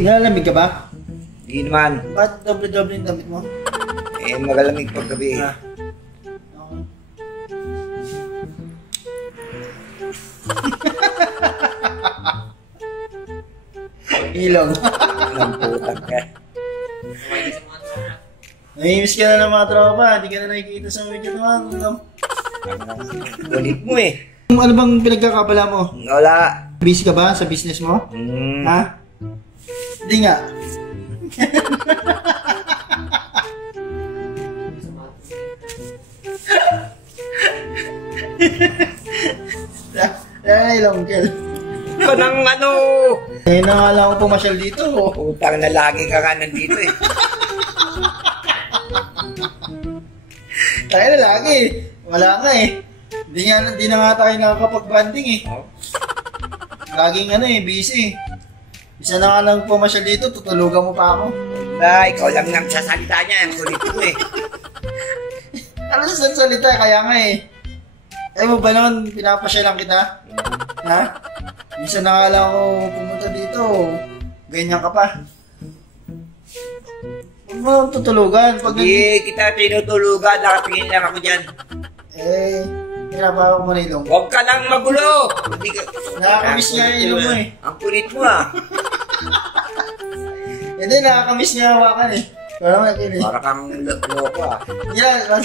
Nilalamig ka ba? Hindi naman. Ba't doble-doble yung damit mo? Eh, magalamig paggabi. Ah. Ilong. Ang putang ka. Namimiss ka na ng mga tropa. Hindi ka na nakikita sa video naman. Kulit mo eh. Ano bang pinagkakabala mo? Wala. Busy ka ba sa business mo? Ha? Hindi nga. Ay, Longkel. Ito ng ano. Ayun na nga lang ako pumasyal dito. Putang na lagi ka nga nandito eh. Tayo na lagi. Wala nga eh. Hindi na nga tayo nakakapag-banding eh. Laging ano eh, busy. Isa na nga lang pumasyal dito, tutulugan mo pa ako. Ikaw lang nang sasalita niya. Ang kulit mo eh. Ano sa salita? Kaya nga eh. Ayaw mo ba naman, pinapasyalan kita? Ha? Isa na nga lang ako pumunta dito. Ganyan ka pa. Huwag mo akong tutulugan. Hindi kita tinutulugan. Nakatingin lang ako dyan. Eh, hirapan ako mo na ilong. Huwag ka lang magulo. Nakakamiss nga yung ilong mo eh. Ang kulit mo ah. Hindi, nakakamiss nga hawakan eh. Parang nakin eh. Para kang loko ah. Yan,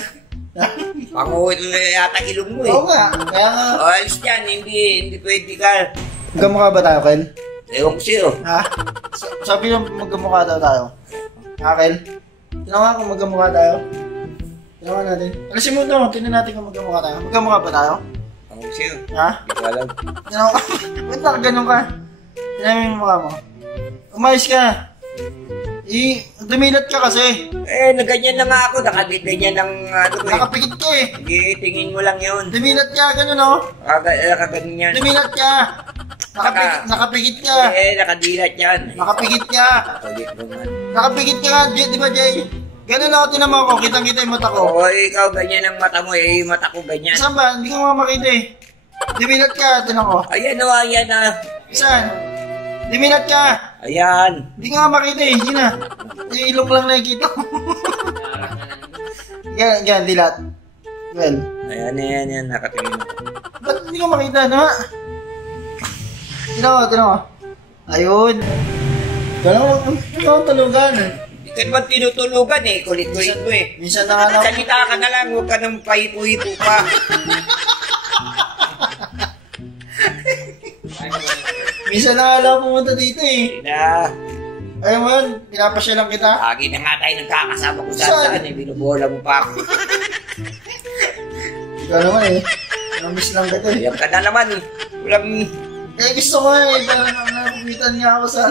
Panguhit mo na yata ilong mo eh. oo nga. Kaya nga. O, alis dyan. Hindi pwede ka. Magkamukha ba tayo, Kel? Ewan ko sa'yo. Ha? Sabi nyo magkamukha daw tayo. Ha, Kel? Tinawa kung magkamukha tayo. Tinawa natin. Alisin mo ito. Tingnan natin kung magkamukha tayo. Magkamukha ba tayo? Ewan ko sa'yo. Ha? Hindi ko alam. Tinawa ka. Ba't na ganun ka? Tinawa mo yung mukha mo. Umayos ka. Dumilat ka kasi. Eh, naganyan na nga ako. Nakaganyan ng ano ko eh. Nakapikit ka eh. Hindi, tingin mo lang yun. Dumilat ka, ganun oh. Nakaganyan. Dumilat ka. Nakapikit ka. Eh, nakadilat yan. Nakapikit ka. Kulit mo man. Nakapikit ka nga, di ba Jay? Ganun ako, tinan mo ako. Kitang-kita yung mata ko. Oo, ikaw ganyan ang mata mo eh. Yung mata ko ganyan. Saan ba? Hindi ko nga makita eh. Dumilat ka, tinan ko. Ayan o, ayan na. Saan? Dumilat ka. Ayan. Hindi ko nga makita eh. Yun na. Yung ilong lang nakikita ko. Yan, dilat. Well. Ayan. Nakatingin mo. Ba't hindi ko makita, no? Tinan ko. Ayun. Ganun ako talugan. Hindi ka naman tinutulugan eh. Kulit-kulit mo eh. Minsan na nga lang. Salita ka na lang. Huwag ka nang pahipo-hipo pa. Minsan na nga lang pumunta dito eh. Na. Ayaw mo yun, pinapasya lang kita. Lagi na nga tayo nagkakasama kung saan eh. Binubola mo pa ako. Ikaw naman eh. Namiss lang kita eh. Ayan ka na naman. Walang... Eh gusto ko eh. Parang nakupitan niya ako sa